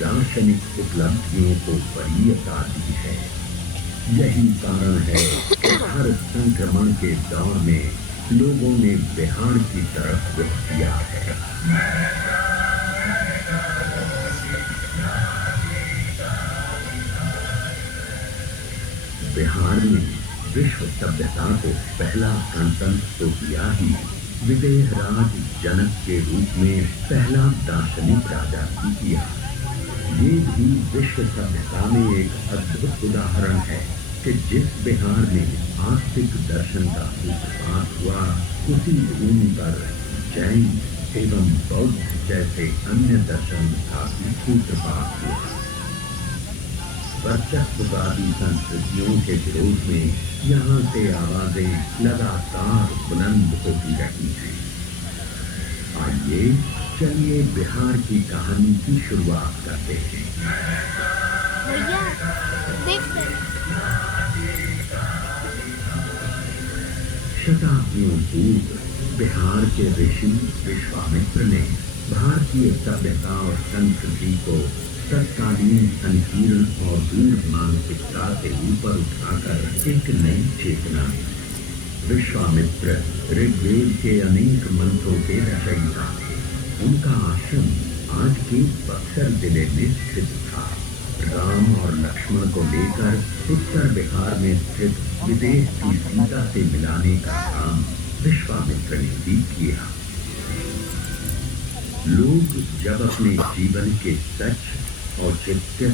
दार्शनिक उपलब्धियों को वरीयता दी है। यही कारण है कि हर संक्रमण के दौर में लोगों ने बिहार की तरफ रुख किया है। बिहार ने विश्व सभ्यता को पहला गणतंत्र तो दिया ही, विदेहराज जनक के रूप में पहला दार्शनिक राजा भी किया। ये भी विश्व सभ्यता में एक अद्भुत उदाहरण है कि जिस बिहार में आस्तिक दर्शन का सूत्रपात हुआ, उसी भूमि पर जैन एवं बौद्ध जैसे अन्य दर्शन का भी सूत्रपात हुआ। वर्चस्ववादी संस्कृतियों के विरोध में यहाँ से आवाजें लगातार बुलंद होती रही हैं। आइए चलिए बिहार की कहानी की शुरुआत करते हैं। भैया देख शताब्दियों पूर्व बिहार के ऋषि विश्वामित्र ने भारतीय सभ्यता और संस्कृति को तत्कालीन संकीर्ण और दूर मानसिकता से ऊपर उठाकर एक नई चेतना दी। विश्वामित्र ऋग्वेद के अनेक मंत्रों के रचयिता थे। उनका आश्रम आज के बक्सर जिले में स्थित था। राम और लक्ष्मण को लेकर उत्तर बिहार में स्थित विदेश की सीता से मिलाने का काम विश्वामित्र ने भी किया। लोग जब अपने जीवन के सच, औचित्य,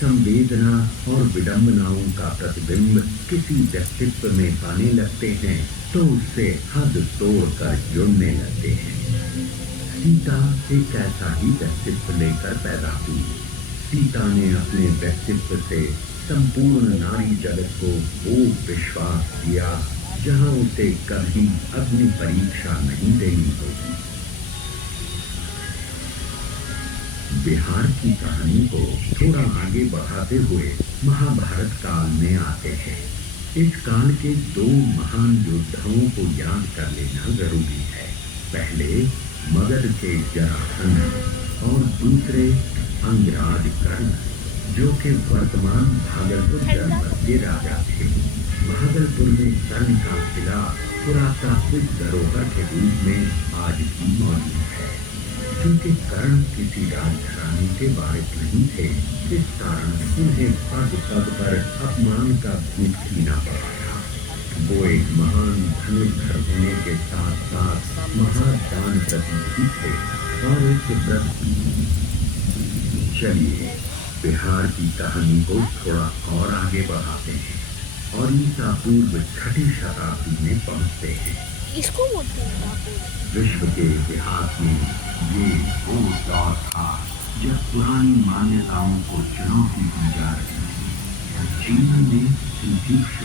संवेदना और विडंबनाओं का प्रतिबिंब किसी व्यक्तित्व में पाने लगते हैं तो उससे हद तोड़कर जुड़ने लगते हैं। सीता एक ऐसा ही व्यक्तित्व लेकर पैदा हुई। सीता ने अपने व्यक्तित्व से संपूर्ण नारी जगत को वो विश्वास दिया जहां उसे कभी अग्नि परीक्षा नहीं देनी होगी। बिहार की कहानी को थोड़ा आगे बढ़ाते हुए महाभारत काल में आते हैं। इस काल के दो महान योद्धाओं को याद कर लेना जरूरी है। पहले मगध के जरासंध और दूसरे अंगराज कर्ण, जो कि वर्तमान भागलपुर जनपद के राजा थे। भागलपुर में कर्ण का किला पुरातात्विक धरोहर के रूप में आज भी मौजूद है। क्योंकि कर्ण किसी राजघराने के वारिस नहीं थे, इस कारण उन्हें पद पद पर अपमान का भूत खीना पड़ा था। वो एक महान धनुर्धर होने के साथ साथ महादान प्रति भी थे और एक व्रत। चलिए बिहार की कहानी को थोड़ा और आगे बढ़ाते हैं और ईसा पूर्व 6वीं शताब्दी में पहुंचते हैं। इसको बोलते हैं विश्व के इतिहास में ये वो दौर था जब पुरानी मान्यताओं को चुनौती दी जा रही थी। चीन में सिद्धिक्ष,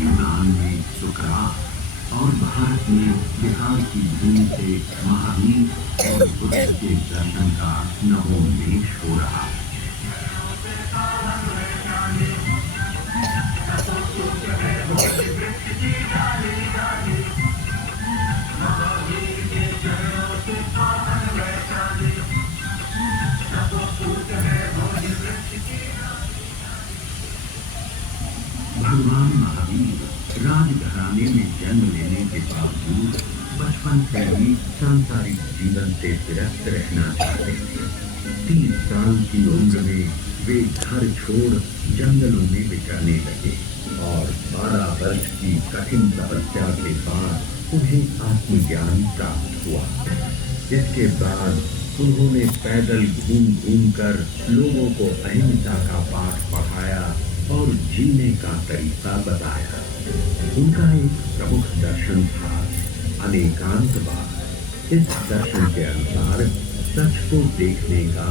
यूनान में सुकरात और भारत में बिहार की भूमि से महावीर और बुद्ध के दर्शन का नवोन्मेष हो रहा है। भगवान महावीर राजघराने में जन्म लेने के बावजूद बचपन से ही सांसारिक जीवन से विरक्त रहना चाहते थे। 30 साल की उम्र में वे घर छोड़ जंगलों में विचरने लगे और 12 वर्ष की कठिन तपस्या के बाद उन्हें आत्मज्ञान प्राप्त हुआ। इसके बाद उन्होंने पैदल घूम घूम कर लोगों को अहिंसा का पाठ पढ़ाया और जीने का तरीका बताया। उनका एक प्रमुख दर्शन था अनेकांतवाद। इस दर्शन के अनुसार सच को देखने का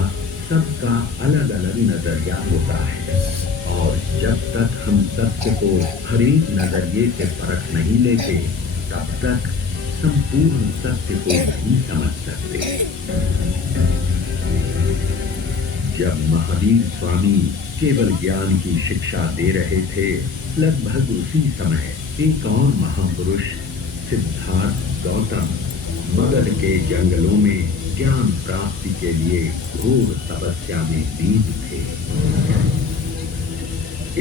सबका अलग अलग नजरिया होता है और जब तक हम सत्य को हर एक नजरिए से परख नहीं लेते तब तक संपूर्ण सत्य को नहीं समझ सकते। जब महावीर स्वामी केवल ज्ञान की शिक्षा दे रहे थे, लगभग उसी समय एक और महापुरुष सिद्धार्थ गौतम मगध के जंगलों में ज्ञान प्राप्ति के लिए घोर तपस्या में लीन थे।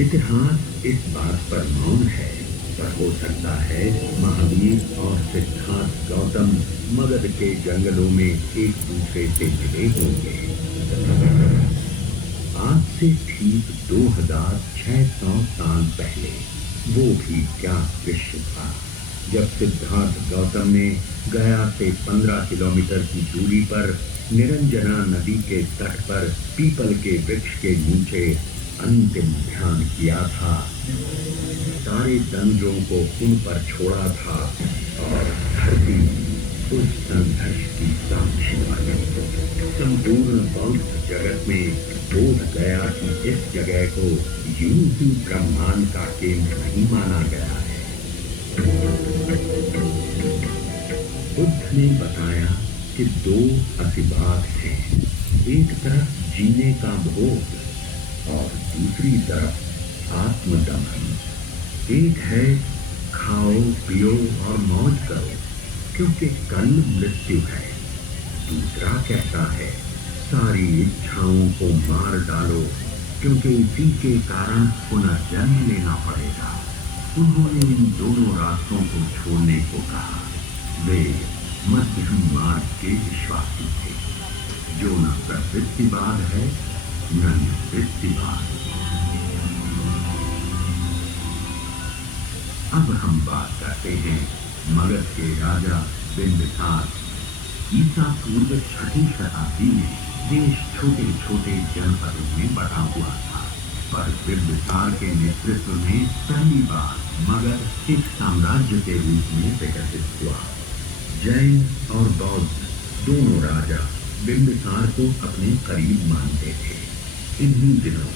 इतिहास इस बात पर मौन है, पर हो सकता है महावीर और सिद्धार्थ गौतम मगध के जंगलों में एक दूसरे से मिले होंगे। आज से ठीक 2600 साल पहले वो भी क्या दृश्य था जब सिद्धार्थ गौतम ने गया से 15 किलोमीटर की दूरी पर निरंजना नदी के तट पर पीपल के वृक्ष के नीचे अंतिम ध्यान किया था। सारे दंजों को उन पर छोड़ा था और धरती उस संघर्ष की साक्षी बनी। संपूर्ण बौद्ध जगत में बोध गया कि इस जगह को यूं ही ब्रह्मांड का केंद्र नहीं माना गया है। बुद्ध ने बताया कि दो असिबाद हैं, एक तरफ जीने का भोग और दूसरी तरफ आत्मदमन। एक है खाओ पियो और मौज करो क्योंकि कल मृत्यु है। दूसरा कहता है सारी इच्छाओं को मार डालो क्योंकि इसी के कारण पुनर्जन्म लेना पड़ेगा। उन्होंने इन दोनों रास्तों को छोड़ने को कहा। वे मध्यम मार्ग के विश्वासी थे, जो न प्रवृत्तिवाद है न निवृत्तिवाद। अब हम बात करते हैं मगध के राजा बिंबिसार। ईसा पूर्व 6वीं शताब्दी में देश छोटे छोटे जनपदों में बटा हुआ था, पर बिंबिसार के नेतृत्व में पहली बार मगध एक साम्राज्य के रूप में विकसित हुआ। जैन और बौद्ध दोनों राजा बिंबिसार को अपने करीब मानते थे। इन्हीं दिनों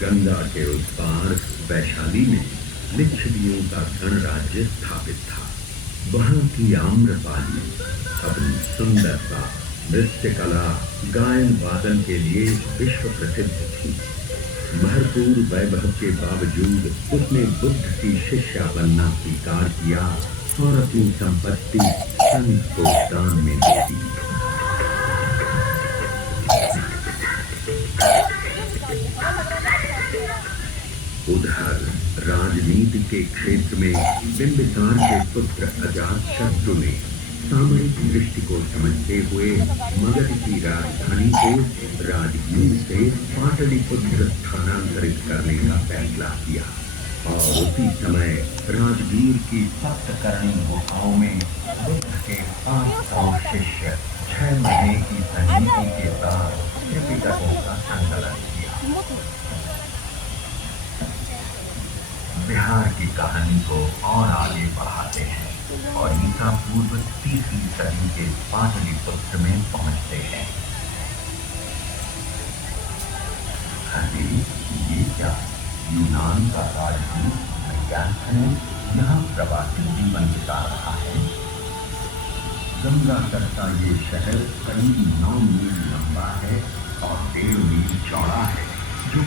गंगा के उस पार वैशाली में लिच्छवियों का गणराज्य स्थापित था। वहां की आम्रपाली अपनी सुंदरता, नृत्य कला, गायन वादन के लिए विश्व प्रसिद्ध थी। भरपूर वैभव के बावजूद उसने बुद्ध की शिष्या बनना स्वीकार किया और अपनी संपत्ति संत को दान में दे दी। उधर राजनीति के क्षेत्र में बिंबिसार के पुत्र अजातशत्रु ने सामरिक दृष्टि को समझते हुए मगध की राजधानी को राजगीर से पाटलिपुत्र स्थानांतरित करने का फैसला किया और उसी समय राजगीर की सप्तकर्णी गुफाओं में बुद्ध के 500 शिष्य 6 महीने की संगीति के साथ त्रिपिटकों का संकलन किया। बिहार की कहानी को और आगे बढ़ाते हैं और ईसा पूर्व 3वीं सदी के पाटलिपुत्र में पहुंचते हैं। अरे ये क्या यूनान का राजदूत यहाँ प्रवासी जीवन बिता रहा है। गंगा तट का ये शहर करीब 9 मील लंबा है और 1.5 मील चौड़ा है, जो